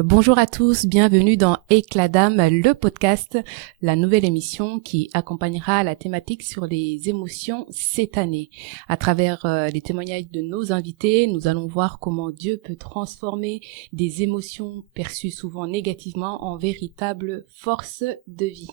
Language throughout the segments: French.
Bonjour à tous, bienvenue dans Éclat d'âme, le podcast, la nouvelle émission qui accompagnera la thématique sur les émotions cette année. À travers les témoignages de nos invités, nous allons voir comment Dieu peut transformer des émotions perçues souvent négativement en véritable force de vie.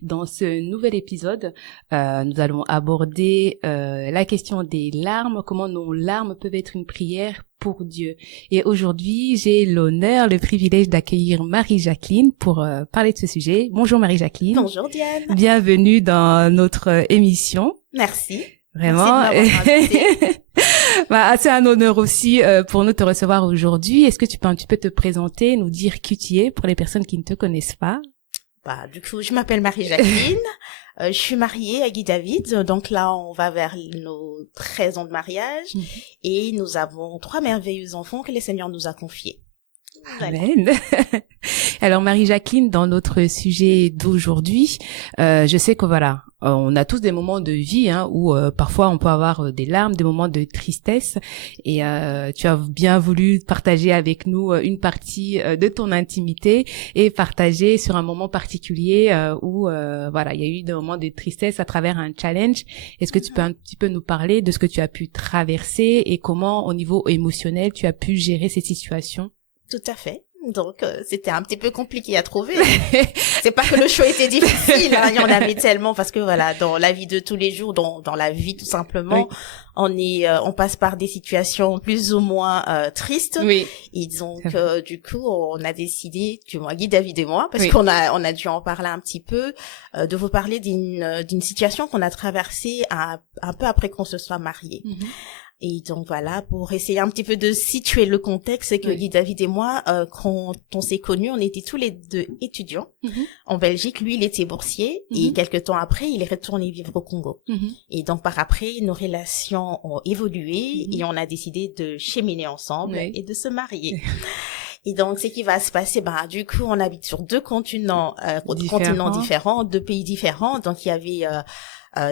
Dans ce nouvel épisode, nous allons aborder la question des larmes, comment nos larmes peuvent être une prière pour Dieu. Et aujourd'hui, j'ai l'honneur, le privilège d'accueillir Marie-Jacqueline pour parler de ce sujet. Bonjour Marie-Jacqueline. Bonjour Diane. Bienvenue dans notre émission. Merci. Vraiment. Merci de m'avoir invitée. C'est un honneur aussi pour nous de te recevoir aujourd'hui. Est-ce que tu peux un petit peu te présenter, nous dire qui tu es pour les personnes qui ne te connaissent pas? Du coup, je m'appelle Marie-Jacqueline. Je suis mariée à Guy David. Donc là, on va vers nos 13 ans de mariage. Et nous avons 3 merveilleux enfants que le Seigneur nous a confiés. Amen. Alors Marie-Jacqueline, dans notre sujet d'aujourd'hui, je sais que voilà, on a tous des moments de vie où parfois on peut avoir des larmes, des moments de tristesse, et tu as bien voulu partager avec nous une partie de ton intimité et partager sur un moment particulier où voilà, il y a eu des moments de tristesse à travers un challenge. Est-ce que tu peux un petit peu nous parler de ce que tu as pu traverser et comment au niveau émotionnel tu as pu gérer ces situations? Tout à fait. Donc, c'était un petit peu compliqué à trouver. C'est pas que le choix était difficile, il y en avait tellement parce que voilà, dans la vie de tous les jours, dans la vie tout simplement, oui. On passe par des situations plus ou moins tristes. Oui. Et donc, du coup, on a décidé, du moins Guy David et moi, parce qu'on a dû en parler un petit peu, de vous parler d'une situation qu'on a traversée un peu après qu'on se soit mariés. Et donc voilà, pour essayer un petit peu de situer le contexte, c'est que Guy David et moi, quand on s'est connus, on était tous les deux étudiants en Belgique. Lui, il était boursier et quelques temps après, il est retourné vivre au Congo. Et donc par après, nos relations ont évolué et on a décidé de cheminer ensemble et de se marier. Et donc, ce qui va se passer, du coup, on habite sur 2 continents différents, 2 pays différents. Donc, il y avait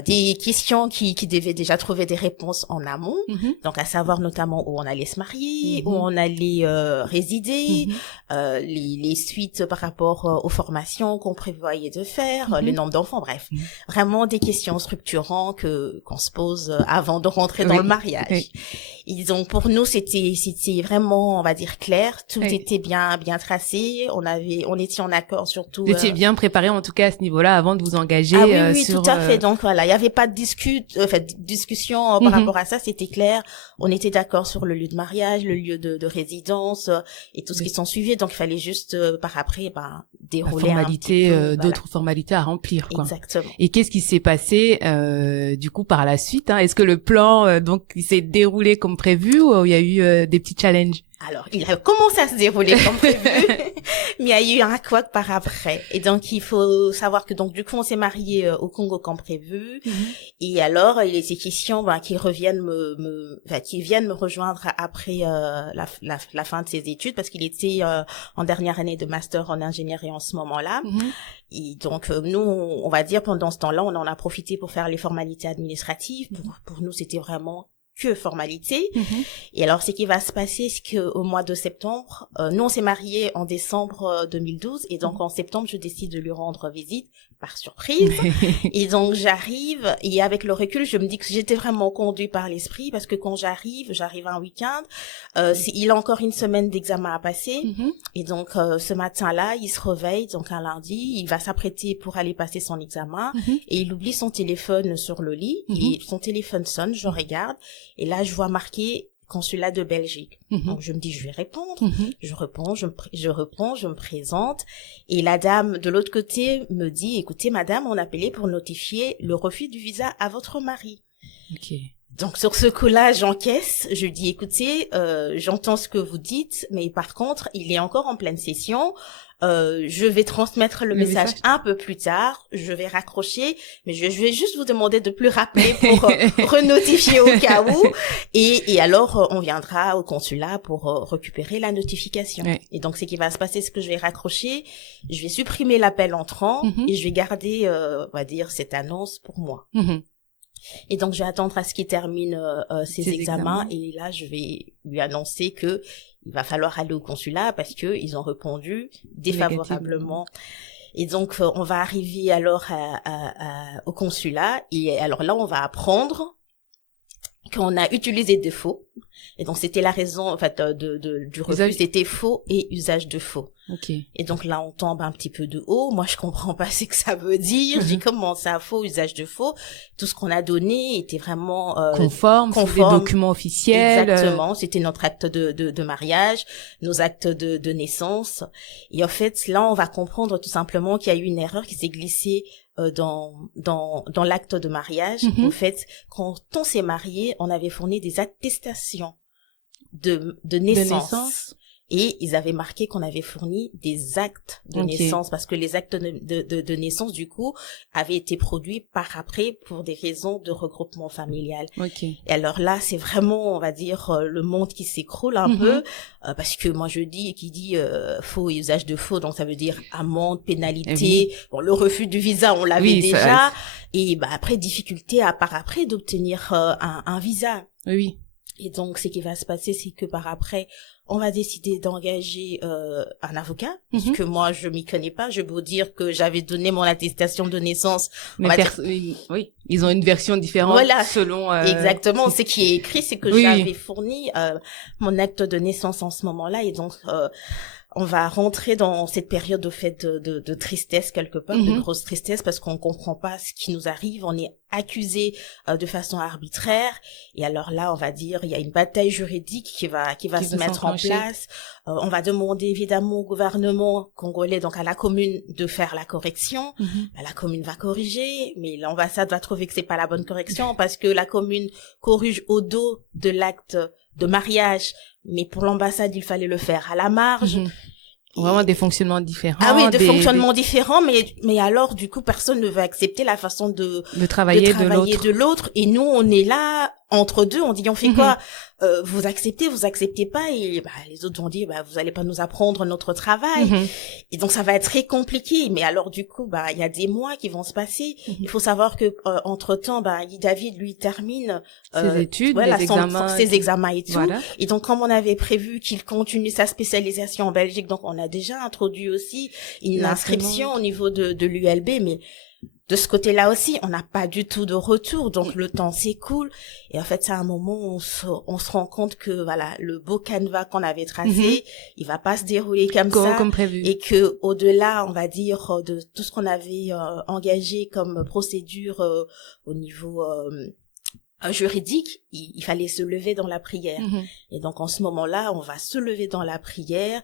des questions qui devaient déjà trouver des réponses en amont, donc à savoir notamment où on allait se marier, où on allait résider, les suites par rapport aux formations qu'on prévoyait de faire, le nombre d'enfants, bref, vraiment des questions structurantes qu'on se pose avant de rentrer dans le mariage. Et donc pour nous c'était vraiment, on va dire, clair, tout était bien tracé, on était en accord sur tout. Vous étiez bien préparé en tout cas à ce niveau-là avant de vous engager. Oui, sur, tout à fait. Donc voilà, il y avait pas de discussion par rapport à ça, c'était clair. On était d'accord sur le lieu de mariage, le lieu de résidence et tout ce qui s'en suivait. Donc il fallait juste par après dérouler d'autres formalités à remplir, quoi. Exactement. Et qu'est-ce qui s'est passé du coup par la suite, Est-ce que le plan donc il s'est déroulé comme prévu ou il y a eu des petits challenges? Alors, il a commencé à se dérouler comme prévu, mais il y a eu un couac par après. Et donc, il faut savoir que donc du coup, on s'est mariés au Congo comme prévu. Et alors, il était question qu'ils reviennent qu'ils viennent me rejoindre après la fin de ses études, parce qu'il était en dernière année de master en ingénierie en ce moment-là. Et donc, nous, on va dire, pendant ce temps-là, on en a profité pour faire les formalités administratives. Pour nous, c'était vraiment que formalité. Et alors, ce qui va se passer, c'est qu'au mois de septembre, nous, on s'est mariés en décembre 2012, et donc en septembre, je décide de lui rendre visite par surprise. Et donc, j'arrive, et avec le recul, je me dis que j'étais vraiment conduite par l'esprit, parce que quand j'arrive un week-end, il a encore une semaine d'examen à passer, et donc ce matin-là, il se réveille, donc un lundi, il va s'apprêter pour aller passer son examen, et il oublie son téléphone sur le lit, et son téléphone sonne, je regarde, et là, je vois marqué consulat de Belgique. Donc, je me dis, je vais répondre. Je réponds, je me présente. Et la dame de l'autre côté me dit, écoutez, madame, on a appelé pour notifier le refus du visa à votre mari. Donc, sur ce coup-là, j'encaisse. Je dis, écoutez, j'entends ce que vous dites, mais par contre, il est encore en pleine session. Je vais transmettre le message un peu plus tard, je vais raccrocher, mais je vais juste vous demander de plus rappeler pour renotifier au cas où, et alors on viendra au consulat pour récupérer la notification. Et donc ce qui va se passer, c'est que je vais raccrocher, je vais supprimer l'appel entrant et je vais garder, on va dire, cette annonce pour moi. Et donc je vais attendre à ce qu'il termine ses examens, et là je vais lui annoncer que il va falloir aller au consulat parce que ils ont répondu défavorablement. Et donc, on va arriver alors au consulat. Et alors là, on va apprendre qu'on a utilisé des faux. Et donc, c'était la raison, en fait, du refus. C'était faux et usage de faux. Okay. Et donc là, on tombe un petit peu de haut. Moi, je comprends pas ce que ça veut dire. J'ai comment ça, faux, usage de faux. Tout ce qu'on a donné était vraiment conforme, des documents officiels. Exactement. C'était notre acte de mariage, nos actes de naissance. Et en fait, là, on va comprendre tout simplement qu'il y a eu une erreur qui s'est glissée dans l'acte de mariage. En fait, quand on s'est marié, on avait fourni des attestations de naissance. Et ils avaient marqué qu'on avait fourni des actes de naissance parce que les actes de naissance, du coup, avaient été produits par après pour des raisons de regroupement familial. Et alors là, c'est vraiment, on va dire, le monde qui s'écroule un peu parce que moi, je dis, qui dit faux et usage de faux, donc ça veut dire amende, pénalité. Bon, le refus du visa, on l'avait déjà. Et après, difficulté à part après d'obtenir un visa. Et donc, ce qui va se passer, c'est que par après, on va décider d'engager un avocat, parce que moi, je m'y connais pas. Je peux dire que j'avais donné mon attestation de naissance. Mais oui, ils ont une version différente selon... Exactement. Ce qui est écrit, c'est que j'avais fourni mon acte de naissance en ce moment-là. Et donc, on va rentrer dans cette période au fait de tristesse quelque part, de grosse tristesse, parce qu'on comprend pas ce qui nous arrive. On est accusé de façon arbitraire. Et alors là, on va dire, il y a une bataille juridique qui va se mettre en place. On va demander évidemment au gouvernement congolais, donc à la commune, de faire la correction. La commune va corriger, mais l'ambassade va trouver que c'est pas la bonne correction parce que la commune corrige au dos de l'acte de mariage, mais pour l'ambassade, il fallait le faire à la marge. Vraiment des fonctionnements différents. Ah oui, fonctionnements différents, mais alors, du coup, personne ne veut accepter la façon de travailler de l'autre. Et nous, on est là, entre deux, on dit, on fait quoi? Vous acceptez pas, et les autres vont dire, vous allez pas nous apprendre notre travail. Et donc, ça va être très compliqué. Mais alors, du coup, il y a des mois qui vont se passer. Il faut savoir que, entre-temps, David, lui, termine ses études, ses examens et tout. Et donc, comme on avait prévu qu'il continue sa spécialisation en Belgique, donc on a déjà introduit aussi une inscription au niveau de l'ULB, mais de ce côté-là aussi, on n'a pas du tout de retour, donc le temps s'écoule. Et en fait, c'est un moment où on se rend compte que le beau canevas qu'on avait tracé, il va pas se dérouler comme prévu. Et que au-delà, on va dire, de tout ce qu'on avait engagé comme procédure au niveau juridique, il fallait se lever dans la prière. Et donc en ce moment-là, on va se lever dans la prière.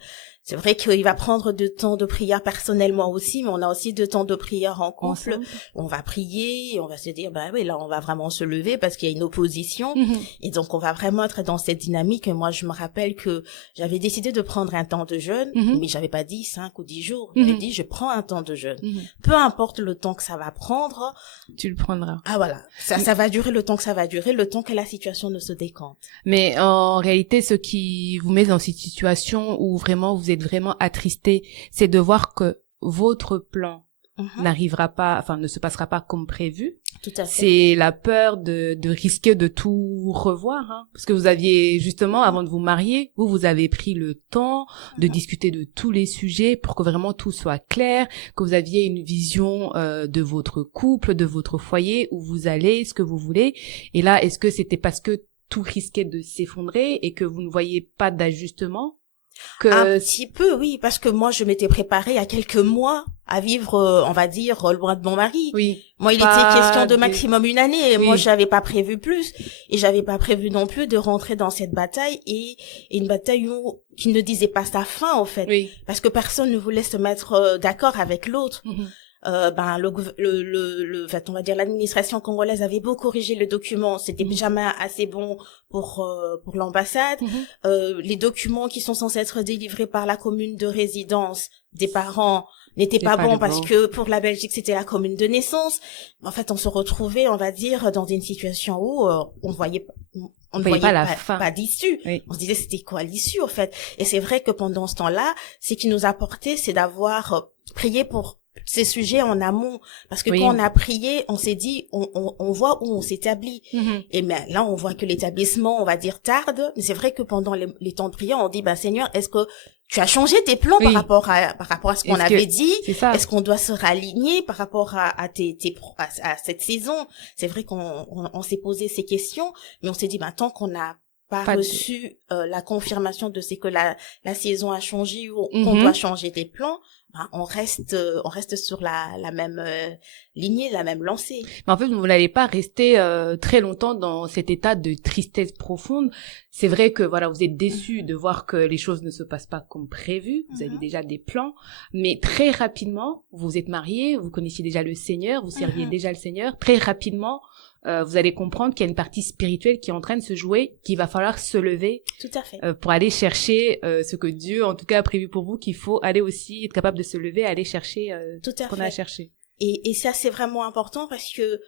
C'est vrai qu'il va prendre du temps de prière personnellement aussi, mais on a aussi du temps de prière en couple. On va prier, et on va se dire, là, on va vraiment se lever parce qu'il y a une opposition. Et donc, on va vraiment être dans cette dynamique. Et moi, je me rappelle que j'avais décidé de prendre un temps de jeûne, mais j'avais pas dit 5 ou 10 jours. J'avais dit, je prends un temps de jeûne. Peu importe le temps que ça va prendre. Tu le prendras. Ah, voilà. Ça va durer le temps que ça va durer, le temps que la situation ne se décante. Mais en réalité, ce qui vous met dans cette situation où vraiment vous êtes vraiment attristé, c'est de voir que votre plan n'arrivera pas, ne se passera pas comme prévu. Tout à fait. C'est la peur de risquer de tout revoir, parce que vous aviez justement, avant de vous marier, vous avez pris le temps de discuter de tous les sujets pour que vraiment tout soit clair, que vous aviez une vision de votre couple, de votre foyer, où vous allez, ce que vous voulez. Et là, est-ce que c'était parce que tout risquait de s'effondrer et que vous ne voyez pas d'ajustement? Un petit peu, oui, parce que moi, je m'étais préparée il y a quelques mois à vivre, on va dire, loin de mon mari. Moi, il était question de maximum une année. Et moi, j'avais pas prévu plus. Et j'avais pas prévu non plus de rentrer dans cette bataille et une bataille qui ne disait pas sa fin, en fait. Parce que personne ne voulait se mettre d'accord avec l'autre. On va dire l'administration congolaise avait beau corriger le document, c'était jamais assez bon pour l'ambassade. Les documents qui sont censés être délivrés par la commune de résidence des parents n'étaient pas bons parce que pour la Belgique c'était la commune de naissance. En fait, on se retrouvait, on va dire, dans une situation où on ne voyait pas d'issue. On se disait c'était quoi l'issue en fait. Et c'est vrai que pendant ce temps-là, ce qui nous a porté, c'est d'avoir prié pour ces sujets en amont. Parce que Oui. quand on a prié, on s'est dit, on voit où on s'établit. Et ben, là, on voit que l'établissement, on va dire, tarde. Mais c'est vrai que pendant les temps de prière, on dit, Seigneur, est-ce que tu as changé tes plans Oui. par rapport à ce qu'on avait dit? C'est ça. Est-ce qu'on doit se réaligner par rapport à cette saison? C'est vrai qu'on s'est posé ces questions, mais on s'est dit, tant qu'on n'a pas reçu la confirmation de ce que la saison a changé ou qu'on doit changer des plans, on reste sur la même lignée, la même lancée. Mais en fait, vous n'allez pas rester très longtemps dans cet état de tristesse profonde. C'est vrai que voilà, vous êtes déçus de voir que les choses ne se passent pas comme prévu. Vous avez déjà des plans, mais très rapidement, vous êtes mariés, vous connaissiez déjà le Seigneur, vous serviez déjà le Seigneur. Très rapidement, vous allez comprendre qu'il y a une partie spirituelle qui est en train de se jouer, qu'il va falloir se lever. Tout à fait. Pour aller chercher ce que Dieu, en tout cas, a prévu pour vous, qu'il faut aller aussi être capable de se lever, aller chercher ce qu'on a à chercher. Et ça, c'est vraiment important parce que,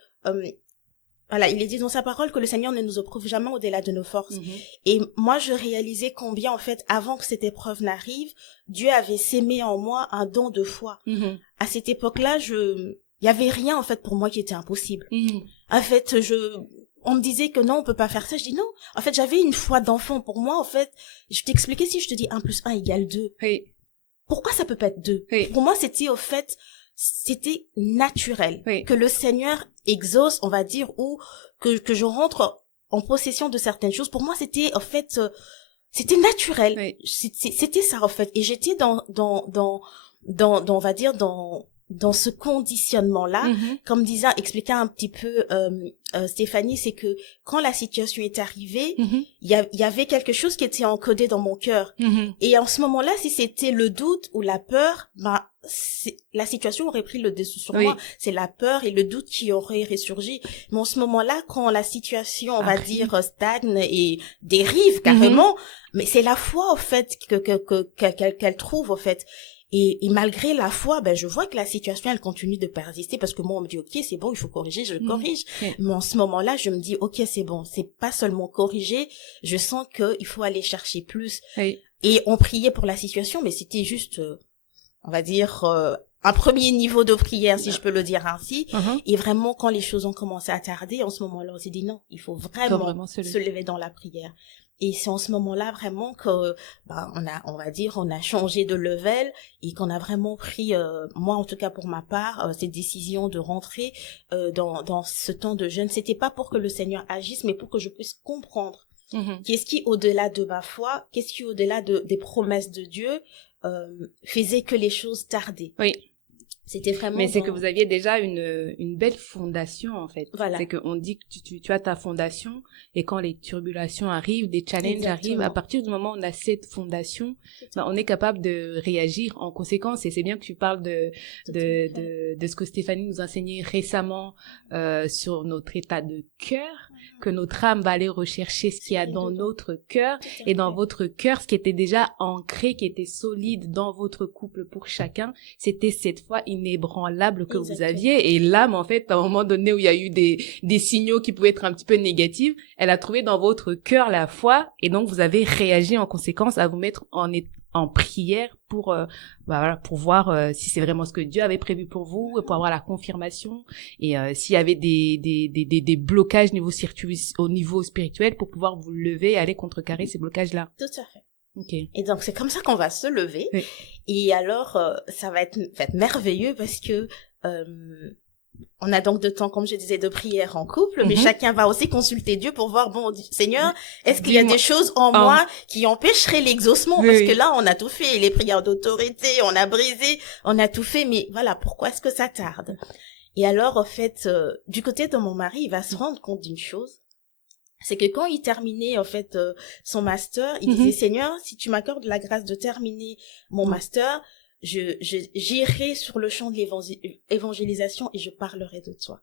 voilà, il est dit dans sa parole que le Seigneur ne nous éprouve jamais au-delà de nos forces. Et moi, je réalisais combien, en fait, avant que cette épreuve n'arrive, Dieu avait sémé en moi un don de foi. À cette époque-là, il y avait rien, en fait, pour moi qui était impossible. En fait, on me disait que non, on peut pas faire ça. Je dis non. En fait, j'avais une foi d'enfant. Pour moi, en fait, je t'expliquais, si je te dis 1 + 1 = 2. Oui. Pourquoi ça peut pas être 2? Oui. Pour moi, c'était naturel. Oui. Que le Seigneur exauce, on va dire, ou que je rentre en possession de certaines choses. Pour moi, c'était, en fait, c'était naturel. Oui. C'était ça, en fait. Et j'étais on va dire, dans ce conditionnement-là, comme expliquait un petit peu Stéphanie, c'est que quand la situation est arrivée, il y avait quelque chose qui était encodé dans mon cœur. Et en ce moment-là, si c'était le doute ou la peur, la situation aurait pris le dessus sur moi. C'est la peur et le doute qui auraient ressurgi. Mais en ce moment-là, quand la situation, on va dire, stagne et dérive carrément, mais c'est la foi, en fait, qu'elle trouve, en fait. Et malgré la foi, je vois que la situation, elle continue de persister parce que moi, on me dit, ok, c'est bon, il faut corriger, je corrige. Mais en ce moment-là, je me dis, ok, c'est bon, c'est pas seulement corriger, je sens qu'il faut aller chercher plus. Et on priait pour la situation, mais c'était juste, on va dire, un premier niveau de prière, si je peux le dire ainsi. Et vraiment, quand les choses ont commencé à tarder, en ce moment-là, on s'est dit non, il faut vraiment se lever dans la prière. Et c'est en ce moment-là vraiment que on a changé de level et qu'on a vraiment pris, moi en tout cas pour ma part, cette décision de rentrer dans ce temps de jeûne. C'était pas pour que le Seigneur agisse, mais pour que je puisse comprendre qu'est-ce qui, au-delà de ma foi, qu'est-ce qui, au-delà des promesses de Dieu, faisait que les choses tardaient. Oui. C'était vraiment. Mais c'est que vous aviez déjà une belle fondation, en fait. Voilà. C'est qu'on dit que tu as ta fondation, et quand les tribulations arrivent, des challenges arrivent, à partir du moment où on a cette fondation, on est capable de réagir en conséquence. Et c'est bien que tu parles de ce que Stéphanie nous enseignait récemment, sur notre état de cœur, que notre âme va aller rechercher ce qu'il y a dans notre cœur, et dans votre cœur, ce qui était déjà ancré, qui était solide dans votre couple pour chacun, c'était cette foi inébranlable que vous aviez. Et l'âme, en fait, à un moment donné où il y a eu des signaux qui pouvaient être un petit peu négatifs, elle a trouvé dans votre cœur la foi, et donc vous avez réagi en conséquence à vous mettre en prière pour voir si c'est vraiment ce que Dieu avait prévu pour vous, pour avoir la confirmation, et s'il y avait des blocages au niveau spirituel, pour pouvoir vous lever et aller contrecarrer ces blocages-là. Tout à fait. Okay. Et donc c'est comme ça qu'on va se lever. Oui. Et alors ça va être merveilleux parce que on a donc de temps, comme je disais, de prière en couple, mais chacun va aussi consulter Dieu pour voir, bon, Seigneur, est-ce qu'il y a des choses en moi qui empêcheraient l'exaucement? Parce que là, on a tout fait, les prières d'autorité, on a brisé, on a tout fait, mais voilà, pourquoi est-ce que ça tarde? Et alors, en fait, du côté de mon mari, il va se rendre compte d'une chose, c'est que quand il terminait, en fait, son master, il disait, Seigneur, si tu m'accordes la grâce de terminer mon master, j'irai sur le champ de l'évangélisation et je parlerai de toi.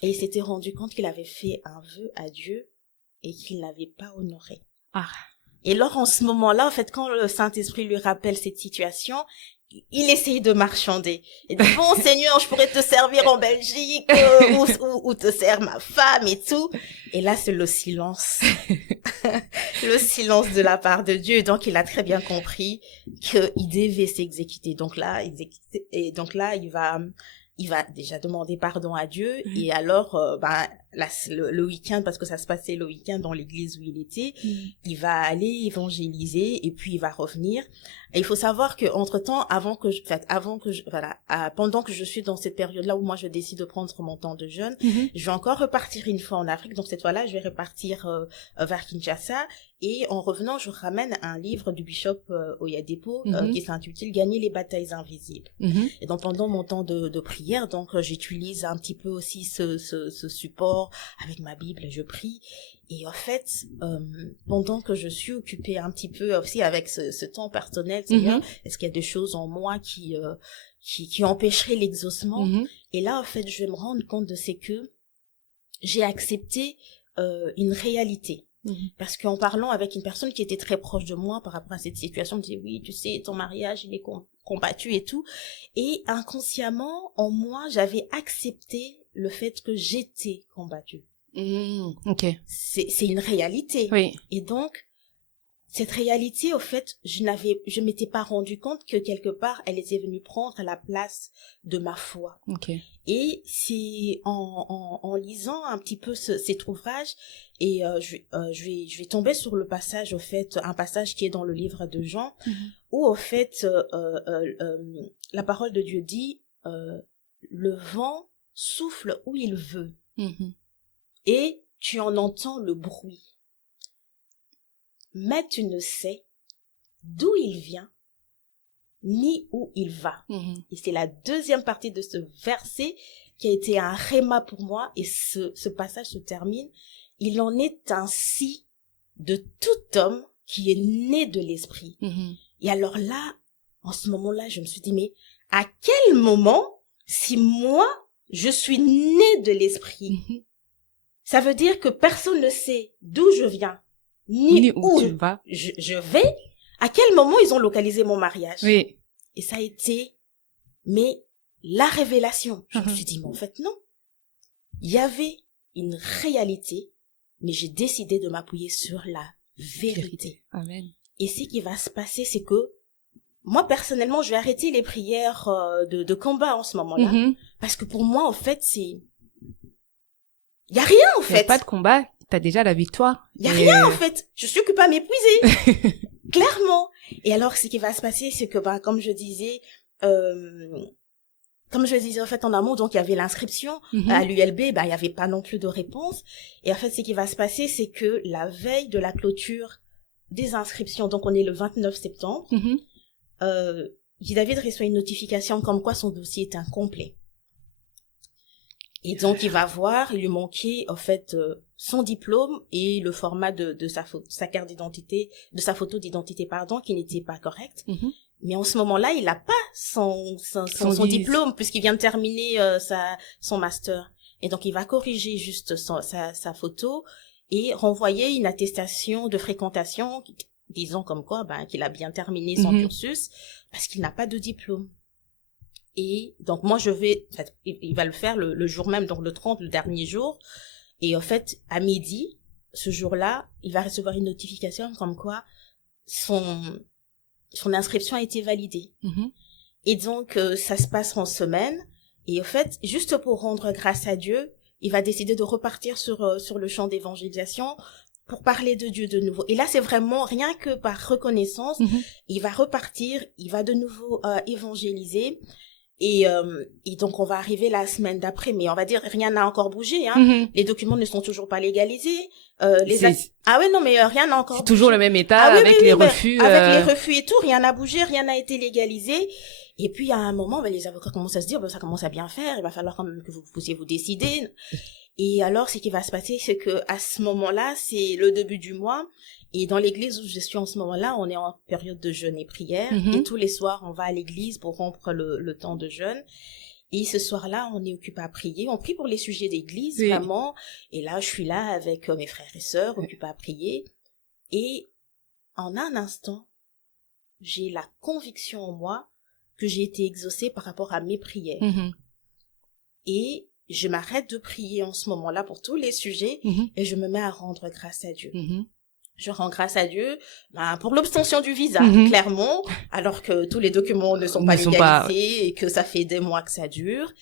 Et il s'était rendu compte qu'il avait fait un vœu à Dieu et qu'il n'avait pas honoré. Et alors, en ce moment-là, en fait, quand le Saint-Esprit lui rappelle cette situation, il essayait de marchander. Il dit, bon, Seigneur, je pourrais te servir en Belgique, ou te sert ma femme et tout. Et là, c'est le silence. Le silence de la part de Dieu. Et donc, il a très bien compris qu'il devait s'exécuter. Donc là, il va déjà demander pardon à Dieu. Et alors, le week-end, parce que ça se passait le week-end dans l'église où il était, il va aller évangéliser et puis il va revenir. Et il faut savoir que entre-temps, pendant que je suis dans cette période-là où moi je décide de prendre mon temps de jeûne, je vais encore repartir une fois en Afrique. Donc cette fois-là, je vais repartir vers Kinshasa. Et en revenant, je ramène un livre du bishop Oyadepo qui s'intitule Gagner les batailles invisibles. Et donc pendant mon temps de prière, donc j'utilise un petit peu aussi ce support avec ma Bible, je prie. Et en fait, pendant que je suis occupée un petit peu aussi avec ce temps personnel, Seigneur, est-ce qu'il y a des choses en moi qui empêcheraient l'exaucement? Et là, en fait, je vais me rendre compte de c'est que j'ai accepté une réalité. Parce qu'en parlant avec une personne qui était très proche de moi par rapport à cette situation, elle me disait, oui, tu sais, ton mariage, il est combattu et tout. Et inconsciemment, en moi, j'avais accepté le fait que j'étais combattue. Okay. C'est une réalité. Oui. Et donc, cette réalité, au fait, je m'étais pas rendu compte que quelque part, elle était venue prendre la place de ma foi. Okay. Et c'est en lisant un petit peu cet ouvrage, et je vais tomber sur le passage, au fait, un passage qui est dans le livre de Jean, où au fait, la parole de Dieu dit, le vent souffle où il veut, et tu en entends le bruit. Mais tu ne sais d'où il vient, ni où il va. Et c'est la deuxième partie de ce verset qui a été un réma pour moi. Et ce passage se termine. Il en est ainsi de tout homme qui est né de l'esprit. Et alors là, en ce moment-là, je me suis dit, mais à quel moment, si moi, je suis né de l'esprit, ça veut dire que personne ne sait d'où je viens, ni où je vais. À quel moment ils ont localisé mon mariage? Oui. Et ça a été, mais la révélation. Je me suis dit, mais en fait, non. Il y avait une réalité, mais j'ai décidé de m'appuyer sur la vérité. Amen. Et ce qui va se passer, c'est que moi, personnellement, je vais arrêter les prières de combat en ce moment-là. Parce que pour moi, en fait, il y a rien, en fait. Il n'y a pas de combat. T'as déjà la victoire. Il y a rien, en fait. Je suis occupée à m'épuiser. Clairement. Et alors, ce qui va se passer, c'est que, comme je disais, en fait, en amont, donc, il y avait l'inscription. À l'ULB, il y avait pas non plus de réponse. Et en fait, ce qui va se passer, c'est que la veille de la clôture des inscriptions, donc on est le 29 septembre, Guy David reçoit une notification comme quoi son dossier est incomplet. Et donc, il va voir, il lui manquait, en fait, son diplôme et le format de sa carte d'identité, de sa photo d'identité, qui n'était pas correct. Mais en ce moment-là, il n'a pas son diplôme puisqu'il vient de terminer son master. Et donc, il va corriger juste sa photo et renvoyer une attestation de fréquentation, disons comme quoi, qu'il a bien terminé son cursus parce qu'il n'a pas de diplôme. Et donc moi il va le faire le jour même, donc le 30, le dernier jour. Et en fait, à midi, ce jour-là, il va recevoir une notification comme quoi son inscription a été validée. Et donc ça se passe en semaine. Et en fait, juste pour rendre grâce à Dieu, il va décider de repartir sur le champ d'évangélisation pour parler de Dieu de nouveau. Et là, c'est vraiment rien que par reconnaissance, il va repartir, il va de nouveau évangéliser. Et donc on va arriver la semaine d'après, mais on va dire rien n'a encore bougé, Les documents ne sont toujours pas légalisés, ah ouais, non, mais rien n'a encore bougé. C'est toujours le même état avec les refus. Avec les refus et tout, rien n'a bougé, rien n'a été légalisé. Et puis à un moment, les avocats commencent à se dire, ça commence à bien faire, il va falloir quand même que vous puissiez vous décider. Et alors, ce qui va se passer, c'est que à ce moment-là, c'est le début du mois. Et dans l'église où je suis en ce moment-là, on est en période de jeûne et prière. Et tous les soirs, on va à l'église pour rompre le temps de jeûne. Et ce soir-là, on est occupé à prier. On prie pour les sujets d'église, vraiment. Et là, je suis là avec mes frères et sœurs, occupés à prier. Et en un instant, j'ai la conviction en moi que j'ai été exaucée par rapport à mes prières. Et je m'arrête de prier en ce moment-là pour tous les sujets et je me mets à rendre grâce à Dieu. Je rends grâce à Dieu pour l'obtention du visa, clairement, alors que tous les documents ne sont pas légalisés et que ça fait des mois que ça dure.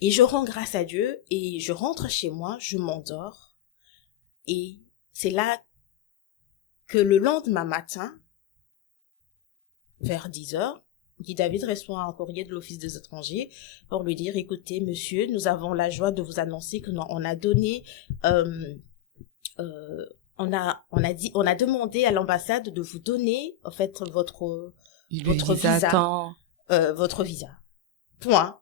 Et je rends grâce à Dieu et je rentre chez moi, je m'endors. Et c'est là que le lendemain matin, vers 10h, Guy David reçoit un courrier de l'Office des étrangers pour lui dire, écoutez, monsieur, nous avons la joie de vous annoncer que on a donné, on a demandé à l'ambassade de vous donner, en fait, votre visa. Votre visa. Point.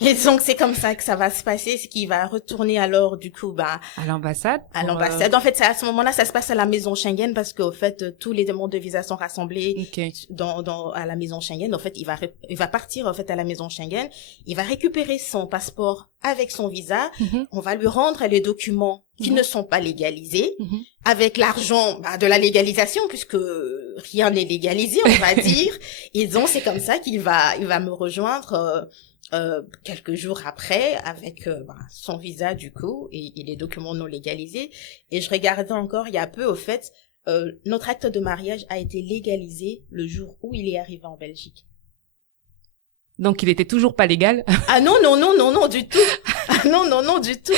Et donc, c'est comme ça que ça va se passer, c'est qu'il va retourner alors, du coup, à l'ambassade. En fait, à ce moment-là, ça se passe à la maison Schengen parce qu'au fait, tous les demandes de visa sont rassemblés à la maison Schengen. En fait, il va partir, en fait, à la maison Schengen. Il va récupérer son passeport avec son visa. On va lui rendre les documents qui ne sont pas légalisés avec l'argent, de la légalisation puisque rien n'est légalisé, on va dire. Et donc, c'est comme ça il va me rejoindre, quelques jours après avec son visa du coup et les documents non légalisés. Et je regardais encore il y a peu au fait, notre acte de mariage a été légalisé le jour où il est arrivé en Belgique. Donc il était toujours pas légal. Ah non du tout. Non du tout.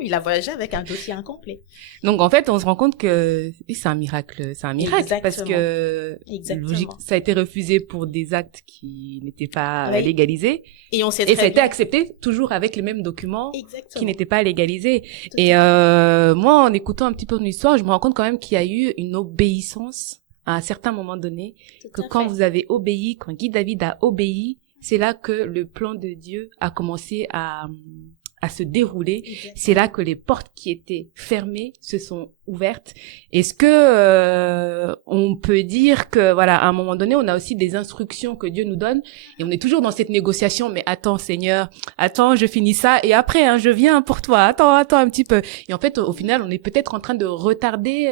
Il a voyagé avec un dossier incomplet. Donc en fait, on se rend compte que c'est un miracle, Exactement. parce que logique, ça a été refusé pour des actes qui n'étaient pas légalisés et ça a été accepté toujours avec les mêmes documents qui n'étaient pas légalisés. Et moi, en écoutant un petit peu ton histoire, je me rends compte quand même qu'il y a eu une obéissance à un certain moment donné, que quand vous avez obéi, quand Guy David a obéi, c'est là que le plan de Dieu a commencé à se dérouler. C'est là que les portes qui étaient fermées se sont ouvertes. Est-ce que on peut dire que voilà, à un moment donné, on a aussi des instructions que Dieu nous donne et on est toujours dans cette négociation, mais attends Seigneur, attends, je finis ça et après je viens pour toi. Attends un petit peu. Et en fait, au final, on est peut-être en train de retarder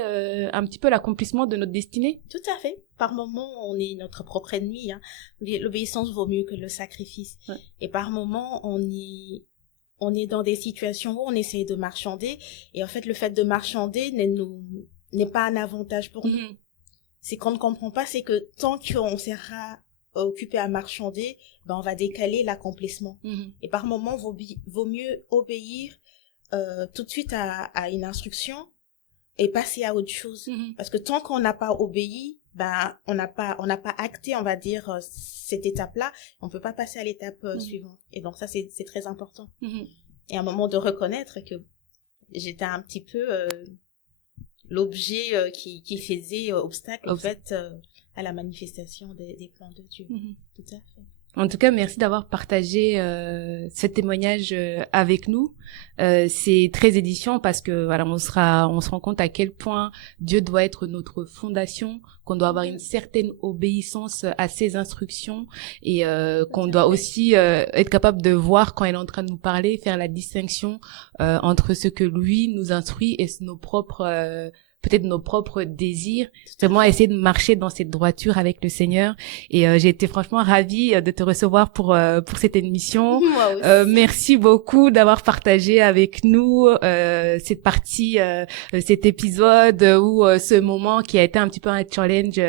un petit peu l'accomplissement de notre destinée. Tout à fait. Par moments, on est notre propre ennemi. L'obéissance vaut mieux que le sacrifice. Ouais. Et par moments, on est dans des situations où on essaie de marchander. Et en fait, le fait de marchander n'est pas un avantage pour nous. C'est qu'on ne comprend pas, c'est que tant qu'on sera occupé à marchander, on va décaler l'accomplissement. Et par moments, vaut mieux obéir tout de suite à une instruction et passer à autre chose. Parce que tant qu'on n'a pas obéi, on n'a pas acté, on va dire, cette étape-là, on peut pas passer à l'étape suivante. Et donc ça, c'est très important. Et à un moment de reconnaître que j'étais un petit peu l'objet qui faisait obstacle, en fait, à la manifestation des plans de Dieu. Tout à fait. En tout cas, merci d'avoir partagé ce témoignage avec nous. C'est très édifiant parce que voilà, on se rend compte à quel point Dieu doit être notre fondation, qu'on doit avoir une certaine obéissance à ses instructions et qu'on doit aussi être capable de voir quand il est en train de nous parler, faire la distinction entre ce que lui nous instruit et nos propres peut-être nos propres désirs, vraiment essayer de marcher dans cette droiture avec le Seigneur. Et j'ai été franchement ravie de te recevoir pour cette émission. Moi aussi. Merci beaucoup d'avoir partagé avec nous cette partie, cet épisode ou ce moment qui a été un petit peu un challenge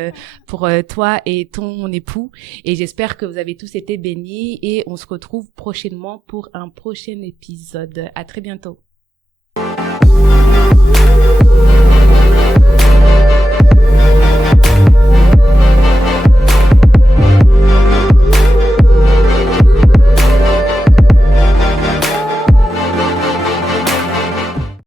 pour toi et ton époux. Et j'espère que vous avez tous été bénis et on se retrouve prochainement pour un prochain épisode. À très bientôt.